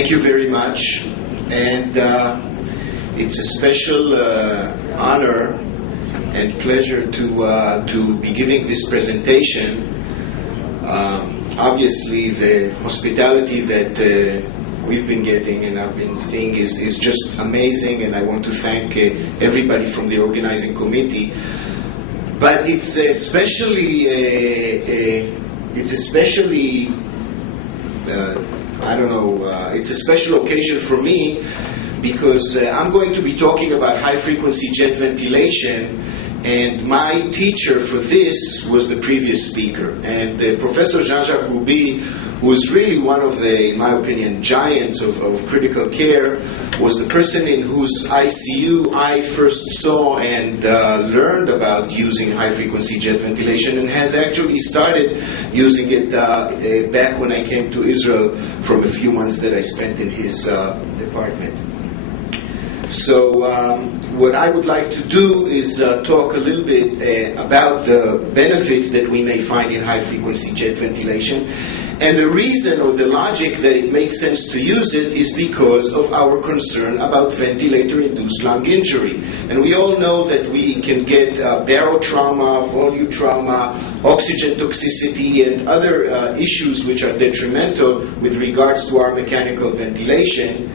Thank you very much, and it's a special honor and pleasure to be giving this presentation. Obviously, the hospitality that we've been getting and I've been seeing is just amazing, and I want to thank everybody from the organizing committee. But it's especially it's a special occasion for me because I'm going to be talking about high-frequency jet ventilation, and my teacher for this was the previous speaker. And Professor Jean-Jacques Roubi, who was really one of the, in my opinion, giants of critical care, was the person in whose ICU I first saw and learned about using high-frequency jet ventilation, and has actually started using it back when I came to Israel from a few months that I spent in his department. So what I would like to do is talk a little bit about the benefits that we may find in high-frequency jet ventilation. And the reason or the logic that it makes sense to use it is because of our concern about ventilator-induced lung injury. And we all know that we can get barotrauma, volume trauma, oxygen toxicity, and other issues which are detrimental with regards to our mechanical ventilation.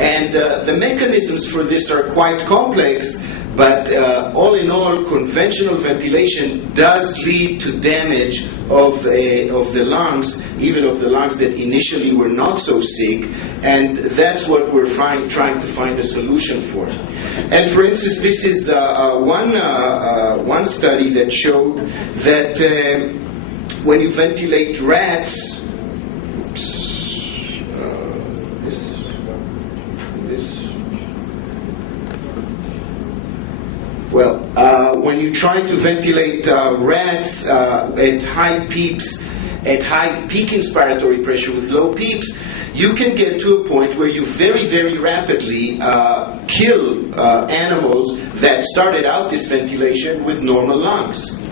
And the mechanisms for this are quite complex, but all in all, conventional ventilation does lead to damage of the lungs, even of the lungs that initially were not so sick, and that's what we're trying to find a solution for. And for instance, this is one study that showed that when you ventilate rats, when you try to ventilate rats at high peaks, at high peak inspiratory pressure with low peeps, you can get to a point where you very, very rapidly kill animals that started out this ventilation with normal lungs.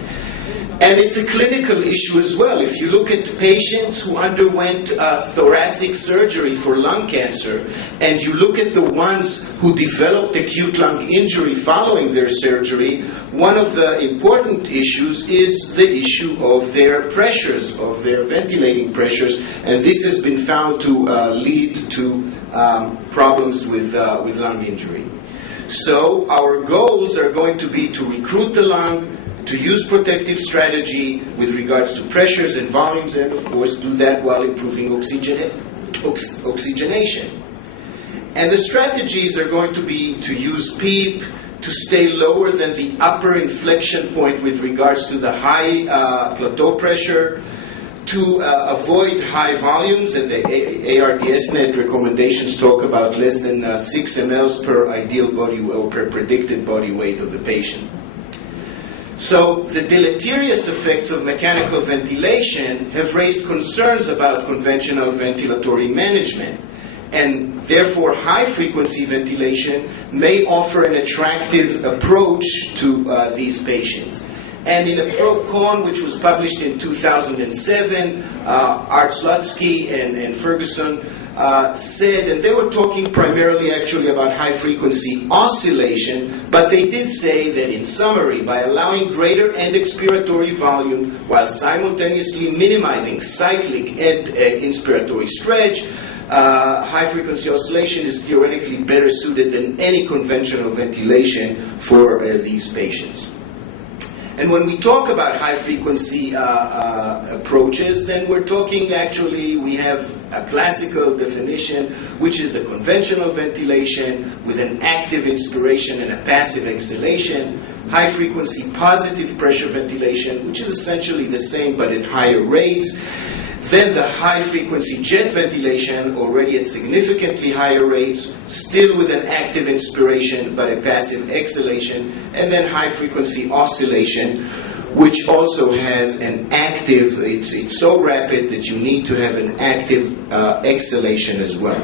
And it's a clinical issue as well. If you look at patients who underwent thoracic surgery for lung cancer, and you look at the ones who developed acute lung injury following their surgery, one of the important issues is the issue of their pressures, of their ventilating pressures, and this has been found to lead to problems with lung injury. So our goals are going to be to recruit the lung, to use protective strategy with regards to pressures and volumes, and of course do that while improving oxygenation. And the strategies are going to be to use PEEP, to stay lower than the upper inflection point with regards to the high plateau pressure, to avoid high volumes, and the ARDSnet recommendations talk about less than 6 mLs per ideal body or per predicted body weight of the patient. So the deleterious effects of mechanical ventilation have raised concerns about conventional ventilatory management, and therefore high-frequency ventilation may offer an attractive approach to these patients. And in a pro-con which was published in 2007, Art Slutsky and Ferguson said, and they were talking primarily actually about high-frequency oscillation, but they did say that in summary, by allowing greater end expiratory volume while simultaneously minimizing cyclic end inspiratory stretch, high-frequency oscillation is theoretically better suited than any conventional ventilation for these patients. And when we talk about high-frequency approaches, then we're talking actually, we have a classical definition, which is the conventional ventilation with an active inspiration and a passive exhalation, high-frequency positive pressure ventilation, which is essentially the same but at higher rates, then the high-frequency jet ventilation, already at significantly higher rates, still with an active inspiration but a passive exhalation, and then high-frequency oscillation, which also has an active, it's so rapid that you need to have an active exhalation as well.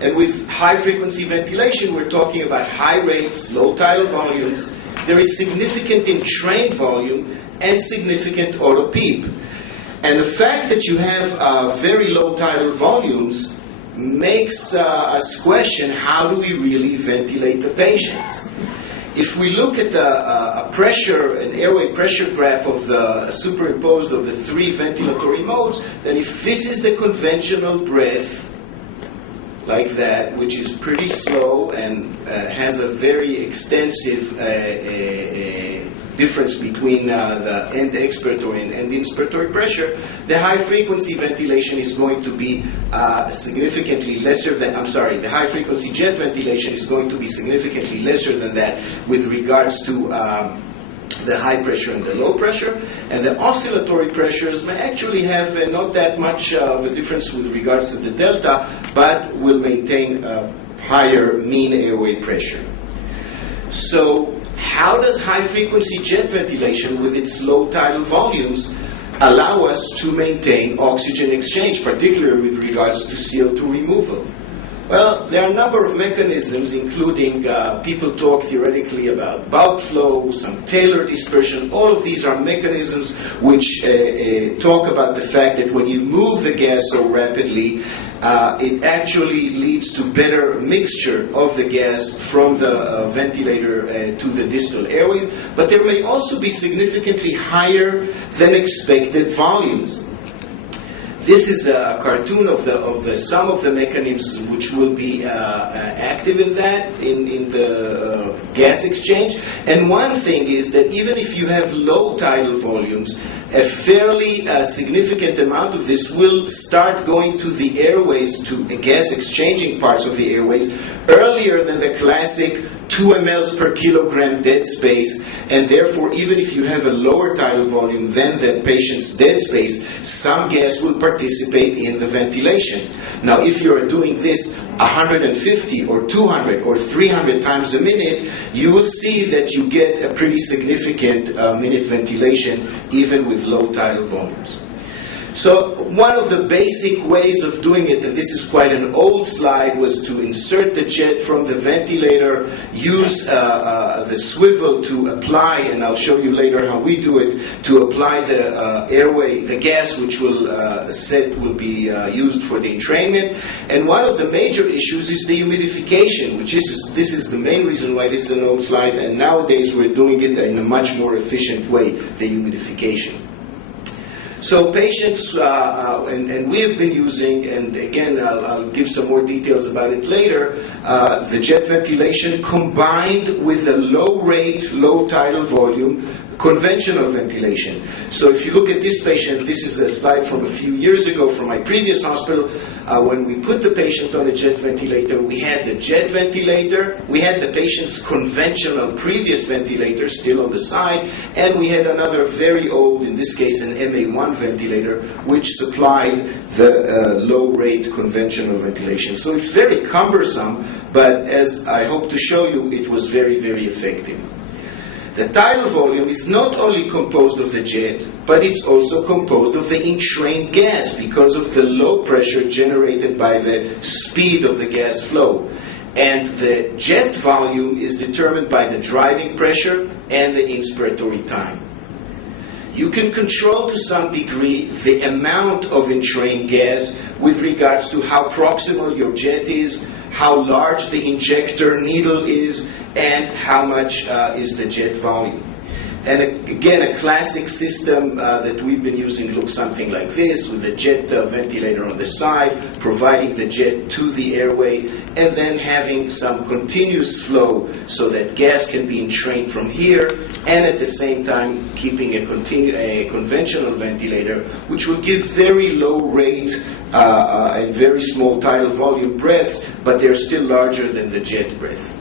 And with high-frequency ventilation, we're talking about high rates, low tidal volumes. There is significant entrained volume and significant auto-PEEP. And the fact that you have very low tidal volumes makes us question, how do we really ventilate the patients? If we look at the an airway pressure graph of the superimposed of the three ventilatory modes, then if this is the conventional breath, like that, which is pretty slow and has a very extensive difference between the end expiratory and end inspiratory pressure, the high frequency ventilation is going to be significantly lesser than, the high frequency jet ventilation is going to be significantly lesser than that with regards to the high pressure and the low pressure. And the oscillatory pressures may actually have not that much of a difference with regards to the delta, but will maintain a higher mean airway pressure. So how does high frequency jet ventilation with its low tidal volumes allow us to maintain oxygen exchange, particularly with regards to CO2 removal? Well, there are a number of mechanisms, including people talk theoretically about bulk flow, some Taylor dispersion. All of these are mechanisms which talk about the fact that when you move the gas so rapidly, it actually leads to better mixture of the gas from the ventilator to the distal airways. But there may also be significantly higher than expected volumes. This is a cartoon of some of the mechanisms which will be active in that, in the gas exchange. And one thing is that even if you have low tidal volumes, a fairly significant amount of this will start going to the airways, to the gas exchanging parts of the airways, earlier than the classic 2 mLs per kilogram dead space, and therefore even if you have a lower tidal volume than the patient's dead space, some gas will participate in the ventilation. Now if you are doing this 150 or 200 or 300 times a minute, you will see that you get a pretty significant minute ventilation even with low tidal volumes. So one of the basic ways of doing it, and this is quite an old slide, was to insert the jet from the ventilator, use the swivel to apply, and I'll show you later how we do it, to apply the airway, the gas which will be used for the entrainment. And one of the major issues is the humidification, this is the main reason why this is an old slide, and nowadays we're doing it in a much more efficient way, the humidification. So patients, and we have been using, and again I'll give some more details about it later, the jet ventilation combined with a low rate, low tidal volume, conventional ventilation. So if you look at this patient, this is a slide from a few years ago from my previous hospital. When we put the patient on a jet ventilator, we had the jet ventilator, we had the patient's conventional previous ventilator still on the side, and we had another very old, in this case an MA1 ventilator, which supplied the low-rate conventional ventilation. So it's very cumbersome, but as I hope to show you, it was very, very effective. The tidal volume is not only composed of the jet, but it's also composed of the entrained gas because of the low pressure generated by the speed of the gas flow. And the jet volume is determined by the driving pressure and the inspiratory time. You can control to some degree the amount of entrained gas with regards to how proximal your jet is, how large the injector needle is, and how much is the jet volume. And again, a classic system that we've been using looks something like this, with a jet ventilator on the side, providing the jet to the airway, and then having some continuous flow so that gas can be entrained from here, and at the same time keeping a conventional ventilator, which will give very low rate and very small tidal volume breaths, but they're still larger than the jet breath.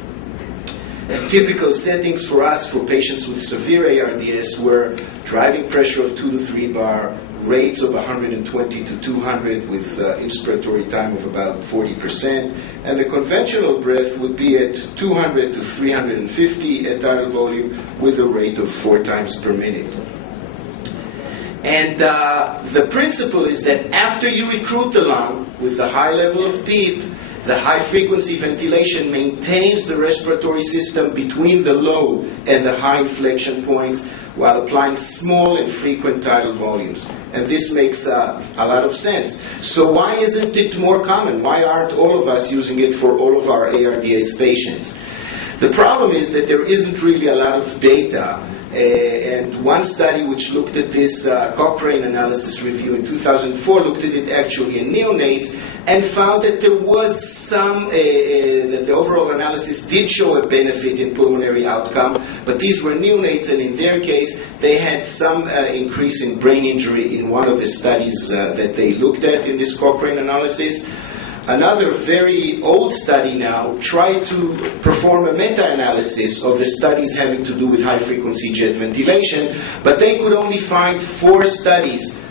And typical settings for us, for patients with severe ARDS, were driving pressure of 2 to 3 bar, rates of 120 to 200 with inspiratory time of about 40%, and the conventional breath would be at 200 to 350 at tidal volume with a rate of 4 times per minute. And the principle is that after you recruit the lung with the high level of PEEP, the high-frequency ventilation maintains the respiratory system between the low and the high inflection points, while applying small and frequent tidal volumes. And this makes a lot of sense. So why isn't it more common? Why aren't all of us using it for all of our ARDS patients? The problem is that there isn't really a lot of data. And one study which looked at this Cochrane analysis review in 2004 looked at it actually in neonates and found that there was some, that the overall analysis did show a benefit in pulmonary outcome, but these were neonates, and in their case they had some increase in brain injury in one of the studies that they looked at in this Cochrane analysis. Another very old study now tried to perform a meta-analysis of the studies having to do with high-frequency jet ventilation, but they could only find 4 studies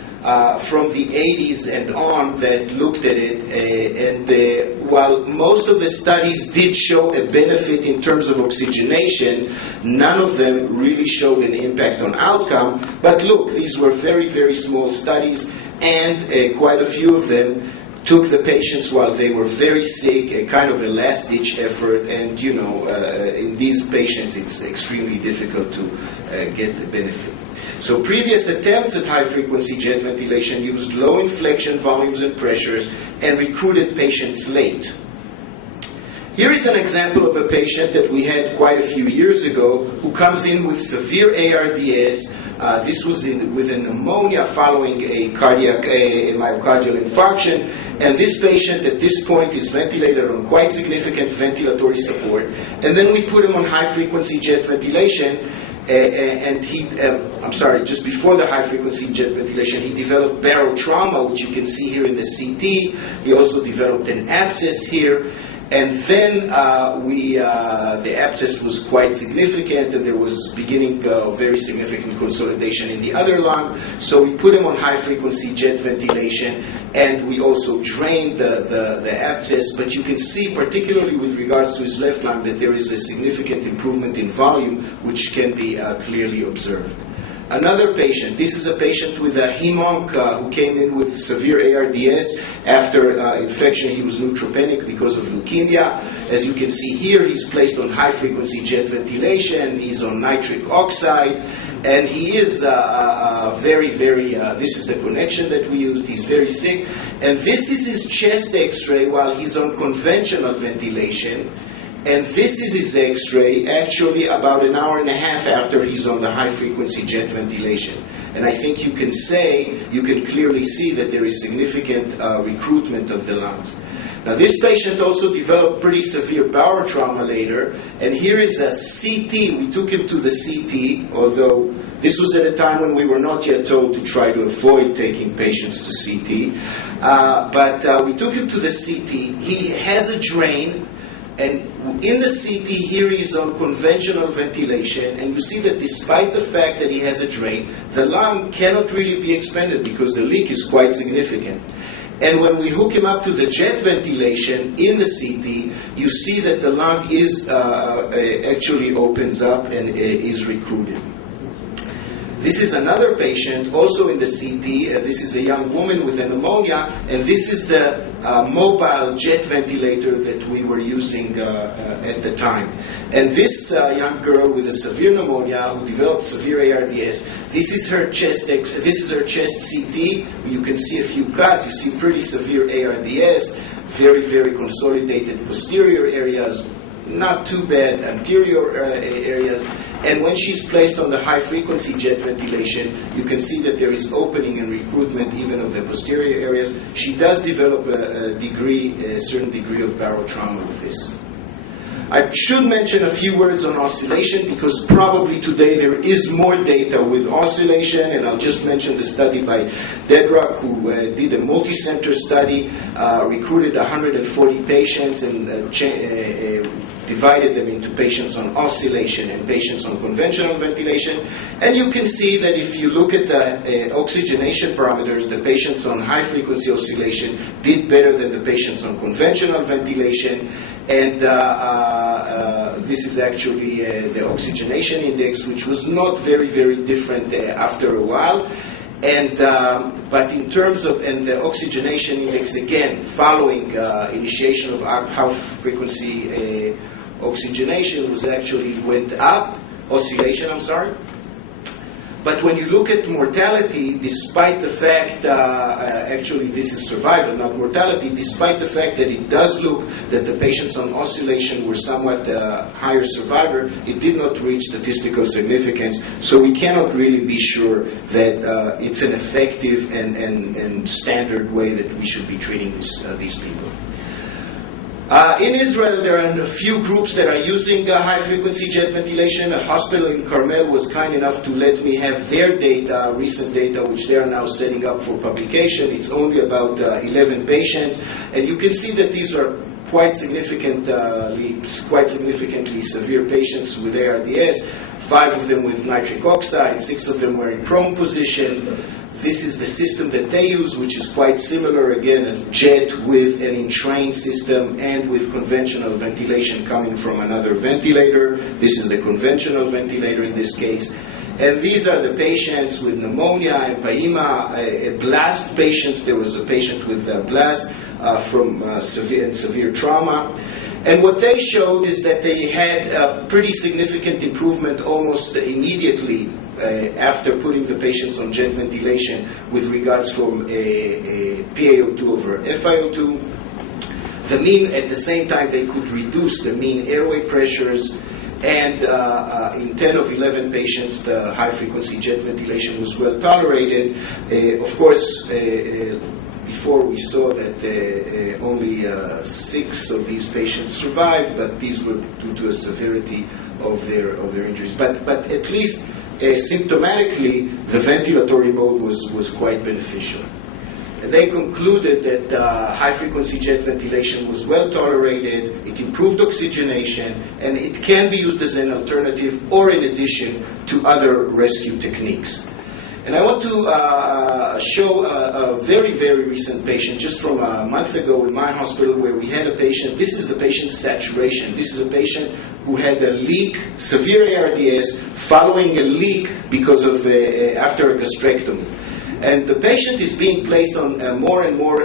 from the 80s and on that looked at it. And while most of the studies did show a benefit in terms of oxygenation, none of them really showed an impact on outcome. But look, these were very, very small studies, and quite a few of them took the patients while they were very sick, a kind of a last-ditch effort, and in these patients it's extremely difficult to get the benefit. So previous attempts at high-frequency jet ventilation used low inflection volumes and pressures and recruited patients late. Here is an example of a patient that we had quite a few years ago who comes in with severe ARDS. This was with a pneumonia following a myocardial infarction. And this patient at this point is ventilated on quite significant ventilatory support. And then we put him on high-frequency jet ventilation. And just before the high-frequency jet ventilation, he developed barrel trauma, which you can see here in the CT. He also developed an abscess here. And then the abscess was quite significant, and there was beginning very significant consolidation in the other lung. So we put him on high-frequency jet ventilation, and we also drained the abscess. But you can see, particularly with regards to his left lung, that there is a significant improvement in volume, which can be clearly observed. Another patient, this is a patient with a hemonc who came in with severe ARDS. After infection, he was neutropenic because of leukemia. As you can see here, he's placed on high-frequency jet ventilation. He's on nitric oxide. And he is very, very, this is the connection that we used. He's very sick. And this is his chest x-ray while he's on conventional ventilation. And this is his x-ray actually about an hour and a half after he's on the high-frequency jet ventilation. And I think you can clearly see that there is significant recruitment of the lungs. Now this patient also developed pretty severe bowel trauma later, and here is a CT. We took him to the CT, although this was at a time when we were not yet told to try to avoid taking patients to CT. But we took him to the CT. He has a drain. And in the CT, here he is on conventional ventilation, and you see that despite the fact that he has a drain, the lung cannot really be expanded because the leak is quite significant. And when we hook him up to the jet ventilation in the CT, you see that the lung is actually opens up and is recruited. This is another patient, also in the CT. This is a young woman with a pneumonia, and this is the mobile jet ventilator that we were using at the time. And this young girl with a severe pneumonia who developed severe ARDS, this is her chest CT. You can see a few cuts. You see pretty severe ARDS, very, very consolidated posterior areas, not too bad anterior areas. And when she's placed on the high-frequency jet ventilation, you can see that there is opening and recruitment even of the posterior areas. She does develop a certain degree of barrel trauma with this. I should mention a few words on oscillation because probably today there is more data with oscillation, and I'll just mention the study by Dedrock, who did a multi-center study, recruited 140 patients and divided them into patients on oscillation and patients on conventional ventilation. And you can see that if you look at the oxygenation parameters, the patients on high-frequency oscillation did better than the patients on conventional ventilation. And this is actually the oxygenation index, which was not very, very different after a while. And but in terms of the oxygenation index, again, following initiation of high-frequency oxygenation was actually went up, oscillation, I'm sorry. But when you look at mortality, despite the fact, actually this is survival, not mortality, despite the fact that it does look that the patients on oscillation were somewhat higher survivor, it did not reach statistical significance. So we cannot really be sure that it's an effective and standard way that we should be treating these people. In Israel, there are a few groups that are using high-frequency jet ventilation. A hospital in Carmel was kind enough to let me have their data, recent data, which they are now setting up for publication. It's only about 11 patients, and you can see that these are quite significantly severe patients with ARDS. 5 of them with nitric oxide, 6 of them were in prone position. This is the system that they use, which is quite similar, again, a jet with an entrained system and with conventional ventilation coming from another ventilator. This is the conventional ventilator in this case. And these are the patients with pneumonia, empyema, blast patients. There was a patient with a blast from severe trauma. And what they showed is that they had a pretty significant improvement almost immediately after putting the patients on jet ventilation with regards from a PaO2 over FiO2. The mean, at the same time, they could reduce the mean airway pressures, and in 10 of 11 patients, the high-frequency jet ventilation was well tolerated. Of course, before we saw that only 6 of these patients survived, but these were due to a severity of their injuries. But at least symptomatically, the ventilatory mode was quite beneficial. And they concluded that high-frequency jet ventilation was well tolerated, it improved oxygenation, and it can be used as an alternative or in addition to other rescue techniques. And I want to show a very, very recent patient, just from a month ago in my hospital, where we had a patient. This is the patient's saturation. This is a patient who had a leak, severe ARDS, following a leak because of after a gastrectomy. And the patient is being placed on more and more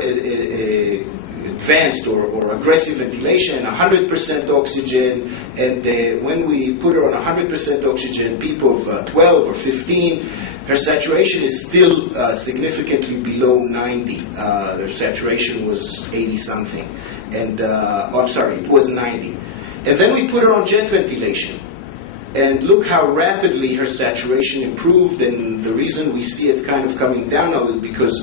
advanced or aggressive ventilation, 100% oxygen, and when we put her on 100% oxygen, people of 12 or 15, her saturation is still significantly below 90. Her saturation was 80-something. And, it was 90. And then we put her on jet ventilation. And look how rapidly her saturation improved, and the reason we see it kind of coming down now is because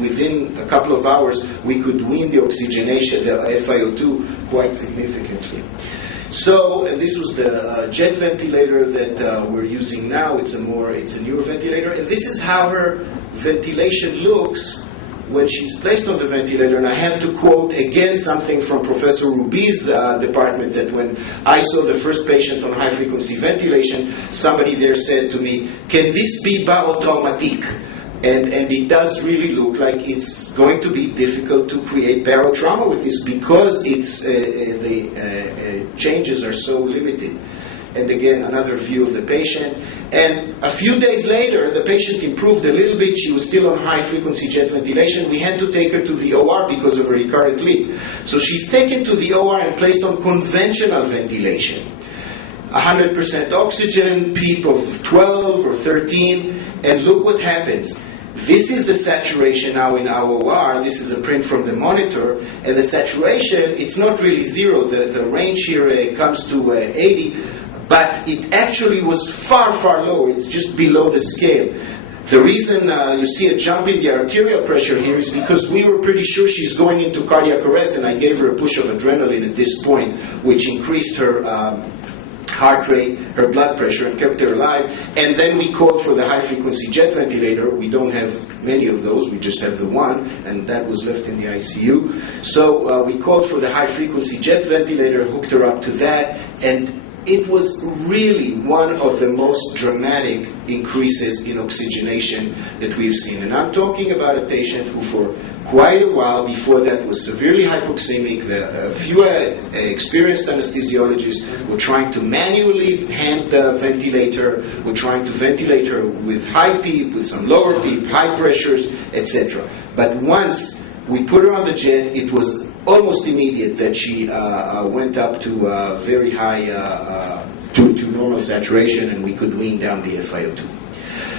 within a couple of hours we could wean the oxygenation, the FiO2, quite significantly. So this was the jet ventilator that we're using now. It's a newer ventilator, and this is how her ventilation looks when she's placed on the ventilator. And I have to quote again something from Professor Rubi's department, that when I saw the first patient on high-frequency ventilation, somebody there said to me, "Can this be barotraumatic?" And it does really look like it's going to be difficult to create barotrauma with this, because the changes are so limited. And again, another view of the patient. And a few days later, the patient improved a little bit. She was still on high-frequency jet ventilation. We had to take her to the OR because of a recurrent leak. So she's taken to the OR and placed on conventional ventilation. 100% oxygen, PEEP of 12 or 13, and look what happens. This is the saturation now in our OR. This is a print from the monitor. And the saturation, it's not really zero. The range here comes to 80. But it actually was far, far lower. It's just below the scale. The reason you see a jump in the arterial pressure here is because we were pretty sure she's going into cardiac arrest, and I gave her a push of adrenaline at this point, which increased her heart rate, her blood pressure, and kept her alive. And then we called for the high-frequency jet ventilator. We don't have many of those. We just have the one, and that was left in the ICU. So we called for the high-frequency jet ventilator, hooked her up to that, and it was really one of the most dramatic increases in oxygenation that we've seen. And I'm talking about a patient who for quite a while before that was severely hypoxemic. A few experienced anesthesiologists were trying to manually hand ventilate her, were trying to ventilate her with high PEEP, with some lower PEEP, high pressures, etc. But once we put her on the jet, it was almost immediate that she went up to very high, to normal saturation, and we could wean down the FiO2.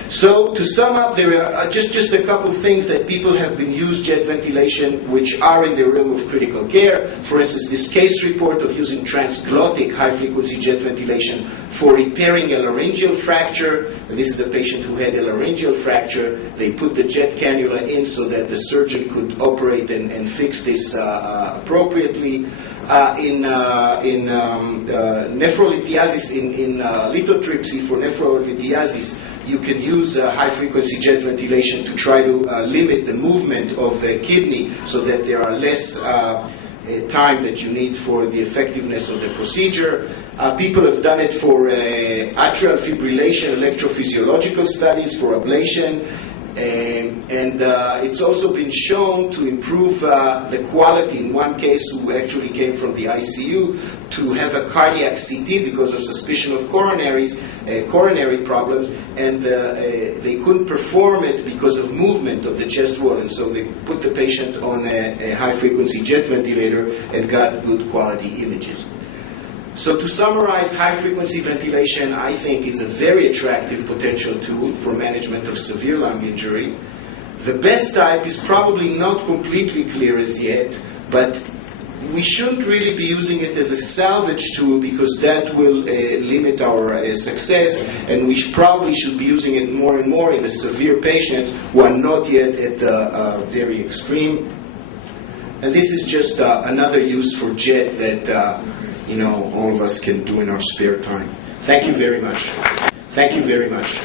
So to sum up, there are just a couple things that people have been used jet ventilation which are in the realm of critical care. For instance, this case report of using transglottic high-frequency jet ventilation for repairing a laryngeal fracture. This is a patient who had a laryngeal fracture. They put the jet cannula in so that the surgeon could operate and fix this appropriately. In nephrolithiasis, in lithotripsy for nephrolithiasis, you can use high-frequency jet ventilation to try to limit the movement of the kidney so that there are less time that you need for the effectiveness of the procedure. People have done it for atrial fibrillation, electrophysiological studies for ablation. And it's also been shown to improve the quality, in one case who actually came from the ICU, to have a cardiac CT because of suspicion of coronary problems, and they couldn't perform it because of movement of the chest wall, and so they put the patient on a high-frequency jet ventilator and got good quality images. So to summarize, high-frequency ventilation, I think, is a very attractive potential tool for management of severe lung injury. The best type is probably not completely clear as yet, but we shouldn't really be using it as a salvage tool because that will limit our success, and we probably should be using it more and more in the severe patients who are not yet at the very extreme. And this is just another use for jet that all of us can do in our spare time. Thank you very much. Thank you very much.